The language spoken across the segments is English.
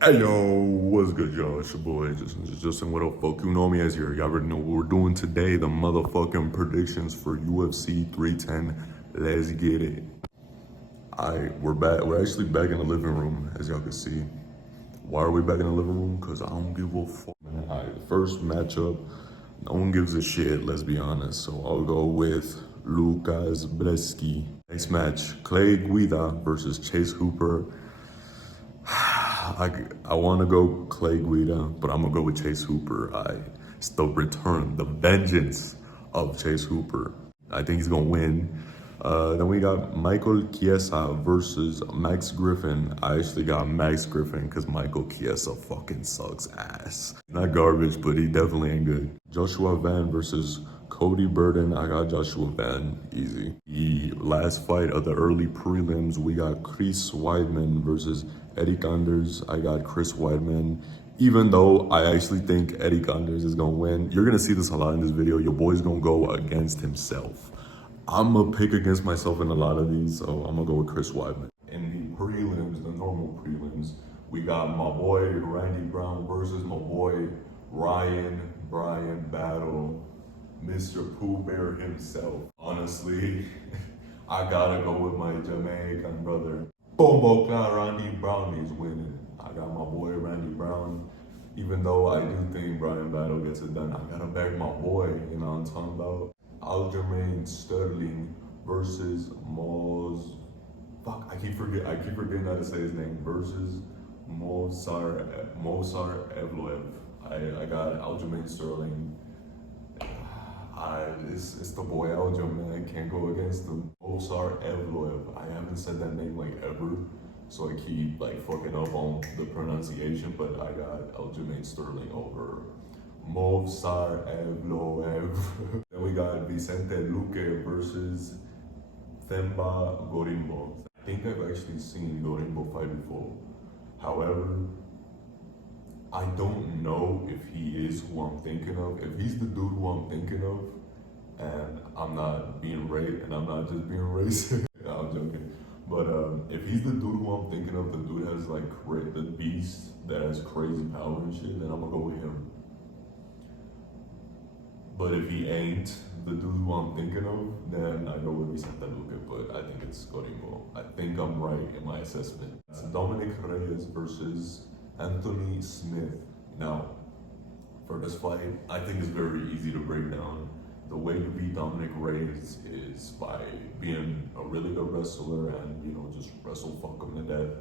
Hey yo, what's good, y'all? It's your boy, Justin. What up, folk? You know me as here. Y'all already know what we're doing today. The motherfucking predictions for UFC 310. Let's get it. Alright, we're back. We're actually back in the living room, as y'all can see. Why are we back in the living room? Because I don't give a fuck. Alright, the first matchup, no one gives a shit, let's be honest. So I'll go with Lucas Bleski. Next match, Clay Guida versus Chase Hooper. I want to go Clay Guida, but I'm going to go with Chase Hooper. It's the return, the vengeance of Chase Hooper. I think he's going to win. Then we got Michael Chiesa versus Max Griffin. I actually got Max Griffin because Michael Chiesa fucking sucks ass. Not garbage, but he definitely ain't good. Joshua Van versus Cody Burden. I got Joshua Van, easy. The last fight of the early prelims, we got Chris Weidman versus Eric Anders. I got Chris Weidman. Even though I actually think Eric Anders is gonna win, you're gonna see this a lot in this video. Your boy's gonna go against himself. I'm gonna pick against myself in a lot of these, so I'm gonna go with Chris Weidman. In the prelims, the normal prelims, we got my boy Randy Brown versus my boy Ryan Battle. Mr. Pooh Bear himself. Honestly, I gotta go with my Jamaican brother. Bombo Clan Randy Brown is winning. I got my boy Randy Brown. Even though I do think Brian Battle gets it done, I gotta back my boy, you know what I'm talking about? Aljamain Sterling versus Moz. Fuck, I keep forgetting how to say his name. Versus Mozart Evloev. I got Aljamain Sterling. It's the boy Aljamain. I can't go against him. Mozart Evloev. I haven't said that name like ever, so I keep like fucking up on the pronunciation. But I got Aljamain Sterling over Mozart Evloev. Then we got Vicente Luque versus Themba Gorimbo. I think I've actually seen Gorimbo fight before. However, I don't know if he is who I'm thinking of. If he's the dude who I'm thinking of, and I'm not being racist, and I'm not just being racist, I'm joking. But if he's the dude who I'm thinking of, the dude has like the beast that has crazy power and shit, then I'm gonna go with him. But if he ain't the dude who I'm thinking of, then I go with Vicente Luque, but I think it's Gorimbo. I think I'm right in my assessment. It's Dominic Reyes versus Anthony Smith. Now, for this fight, I think it's very easy to break down. The way you beat Dominic Reyes is by being a really good wrestler and, you know, just wrestle fuck him to death.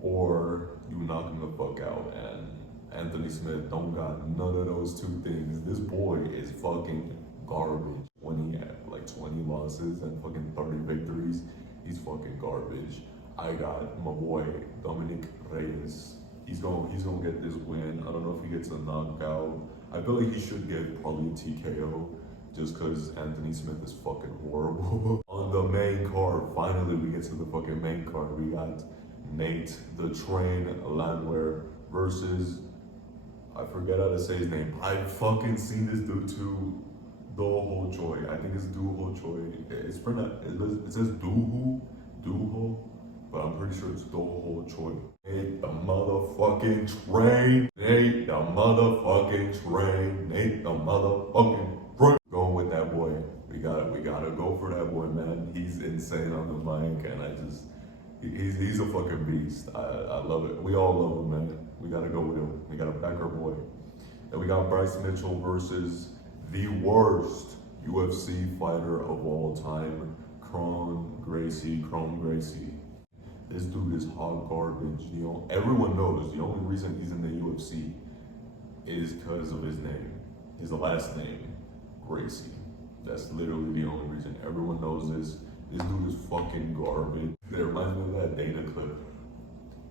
Or you knock him the fuck out, and Anthony Smith don't got none of those two things. This boy is fucking garbage. When he had like 20 losses and fucking 30 victories, he's fucking garbage. I got my boy Dominic Reyes. He's gonna get this win. I don't know if he gets a knockout. I feel like he should get probably a TKO just because Anthony Smith is fucking horrible. On the main card, finally we get to the fucking main card. We got Nate the Train Landwehr versus, I forget how to say his name. I've fucking seen this dude too. Do Choi. I think it's Do Choi. It's pronounced, it says Duho, but I'm pretty sure it's Do Choi. Nate the motherfucking train. Nate the motherfucking train. Nate the motherfucking train. Going with that boy. We gotta go for that boy, man. He's insane on the mic, and he's a fucking beast. I love it. We all love him, man. We gotta go with him. We gotta back our boy. And we got Bryce Mitchell versus the worst UFC fighter of all time, Chrome Gracie. This dude is hot garbage. You know, everyone knows the only reason he's in the UFC is because of his name, his last name, Gracie. That's literally the only reason. Everyone knows this. This dude is fucking garbage. It reminds me of that Dana clip.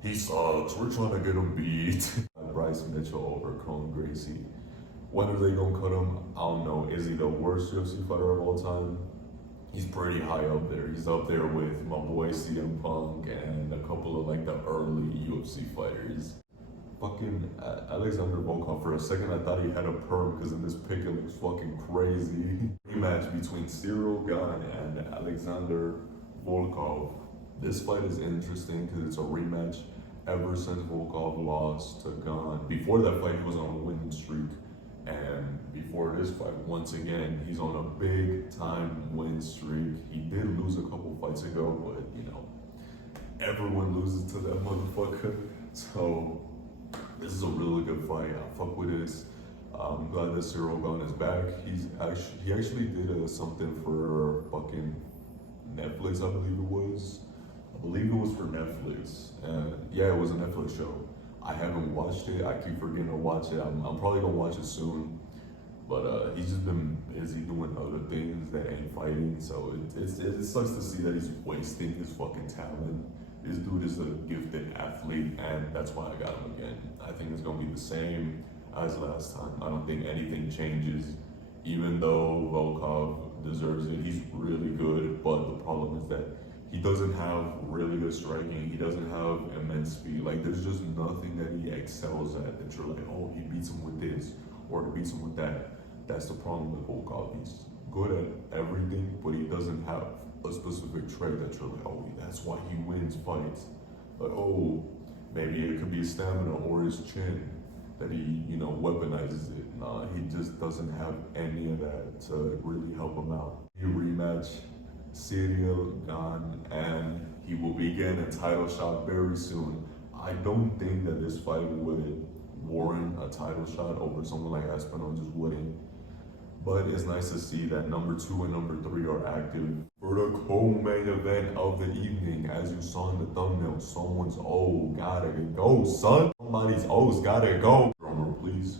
He sucks. We're trying to get him beat. Bryce Mitchell over Chrome Gracie. When are they gonna cut him? I don't know. Is he the worst UFC fighter of all time? He's pretty high up there. He's up there with my boy CM Punk and a couple of like the early UFC fighters. Fucking Alexander Volkov. For a second, I thought he had a perm because in this pic it looks fucking crazy. Rematch between Cyril Gane and Alexander Volkov. This fight is interesting because it's a rematch ever since Volkov lost to Gane. Before that fight, he was on a winning streak. And before this fight, once again, he's on a big time win streak. He did lose a couple fights ago, but you know, everyone loses to that motherfucker. So this is a really good fight. I fuck with this. I'm glad that Cyril Gane is back. He actually did something for fucking Netflix, I believe it was. I believe it was for Netflix. Yeah, it was a Netflix show. I haven't watched it. I keep forgetting to watch it. I'm probably gonna watch it soon. But he's just been busy doing other things that ain't fighting. So it sucks to see that he's wasting his fucking talent. This dude is a gifted athlete, and that's why I got him again. I think it's gonna be the same as last time. I don't think anything changes. Even though Volkov deserves it, he's really good. But the problem is that he doesn't have really good striking. He doesn't have immense speed. Like, there's just nothing that he excels at that you're like, oh, he beats him with this or he beats him with that. That's the problem with Volkov. He's good at everything, but he doesn't have a specific trait that you're like, oh, that's why he wins fights. Like, oh, maybe it could be his stamina or his chin that he, you know, weaponizes it. Nah, he just doesn't have any of that to really help him out. He rematch Cyril Gane, and he will be getting a title shot very soon. I don't think that this fight would warrant a title shot over someone like Aspinall, just wouldn't. But it's nice to see that number 2 and number 3 are active. For the co-main event of the evening, as you saw in the thumbnail, someone's O gotta go, son. Somebody's O's gotta go. Drummer, please.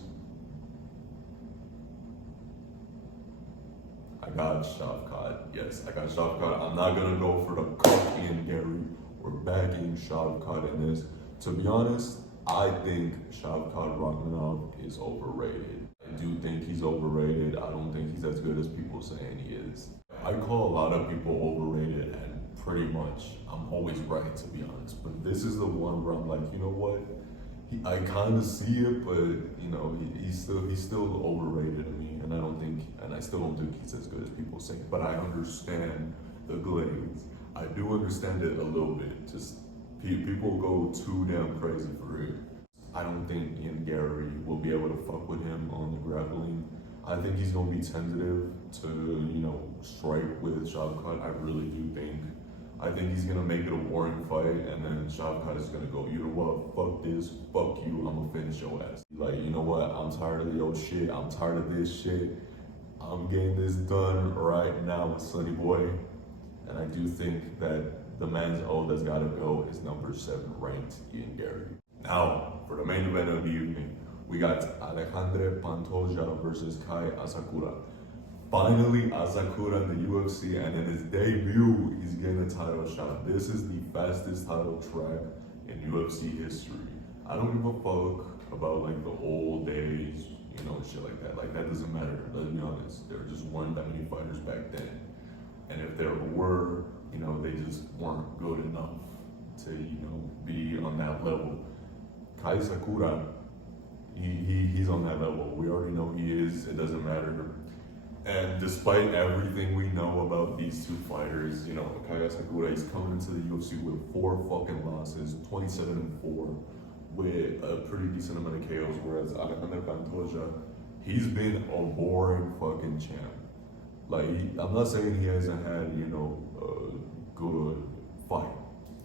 I got Shavkat. Yes, I got Shavkat. I'm not gonna go for the cock Ian Gary. We're backing Shavkat in this. To be honest, I think Shavkat Rakhmonov is overrated. I do think he's overrated. I don't think he's as good as people saying he is. I call a lot of people overrated, and pretty much I'm always right, to be honest. But this is the one where I'm like, you know what? I kind of see it, but you know, he's still overrated to me, and I still don't think he's as good as people say. But I understand the glaze. I do understand it a little bit. Just people go too damn crazy for it. I don't think Ian Gary will be able to fuck with him on the grappling. I think he's gonna be tentative to, you know, strike with Shavkat. I really do think. I think he's gonna make it a warring fight, and then Shavkat is gonna go, you know what, fuck this, fuck you, I'm gonna finish your ass. Like, you know what, I'm tired of your shit, I'm tired of this shit. I'm getting this done right now with Sonny Boy. And I do think that the man's O that's gotta go is number 7 ranked Ian Gary. Now, for the main event of the evening, we got Alexandre Pantoja versus Kai Asakura. Finally, Asakura in the UFC, and in his debut, he's getting a title shot. This is the fastest title track in UFC history. I don't give a fuck about like the old days, you know, shit like that. Like, that doesn't matter, let's be honest. There just weren't that many fighters back then. And if there were, you know, they just weren't good enough to, you know, be on that level. Kai Asakura, he's on that level. We already know he is, it doesn't matter. And despite everything we know about these two fighters, you know, Kai Asakura is coming into the UFC with 4 fucking losses, 27-4, with a pretty decent amount of KOs, whereas Alexandre Pantoja, he's been a boring fucking champ. Like, I'm not saying he hasn't had, you know, a good fight,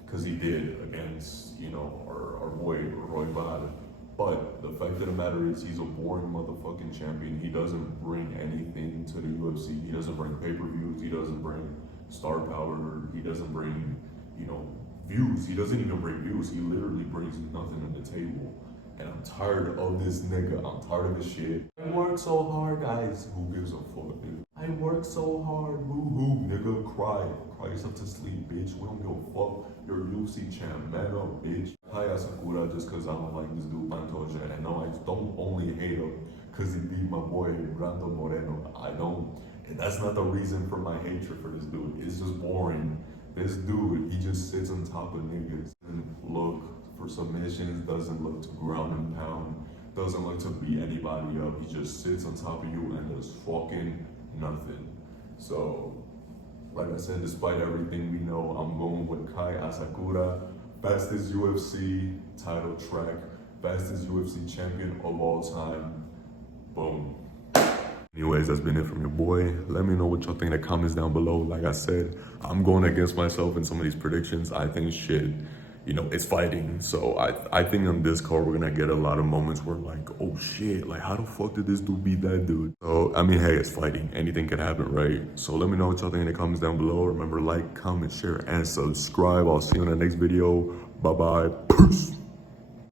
because he did against, you know, our boy Roy Bada. But the fact of the matter is, he's a boring motherfucking champion. He doesn't bring anything to the UFC. He doesn't bring pay-per-views. He doesn't bring star power. He doesn't bring, you know, views. He doesn't even bring views. He literally brings nothing on the table. And I'm tired of this nigga. I'm tired of this shit. I work so hard, guys. Who gives a fuck, dude? I work so hard. Boo-hoo, nigga. Cry. Cry yourself to sleep, bitch. We don't give a fuck. You're a UFC champ. Man up, bitch. Kai Asakura just because I don't like this dude, Pantoja. And no, I don't only hate him because he beat my boy, Brando Moreno. I don't. And that's not the reason for my hatred for this dude. It's just boring. This dude, he just sits on top of niggas. Doesn't look for submissions, doesn't look to ground and pound, doesn't look to beat anybody up. He just sits on top of you and does fucking nothing. So, like I said, despite everything we know, I'm going with Kai Asakura. Fastest UFC title track, fastest UFC champion of all time. Boom. Anyways, that's been it from your boy. Let me know what y'all think in the comments down below. Like I said, I'm going against myself in some of these predictions. I think shit, you know, it's fighting. So I think on this card, we're gonna get a lot of moments where like, oh shit, like how the fuck did this dude beat that dude? So, I mean, hey, it's fighting. Anything can happen, right? So let me know what y'all think in the comments down below. Remember, like, comment, share, and subscribe. I'll see you in the next video. Bye-bye. Peace.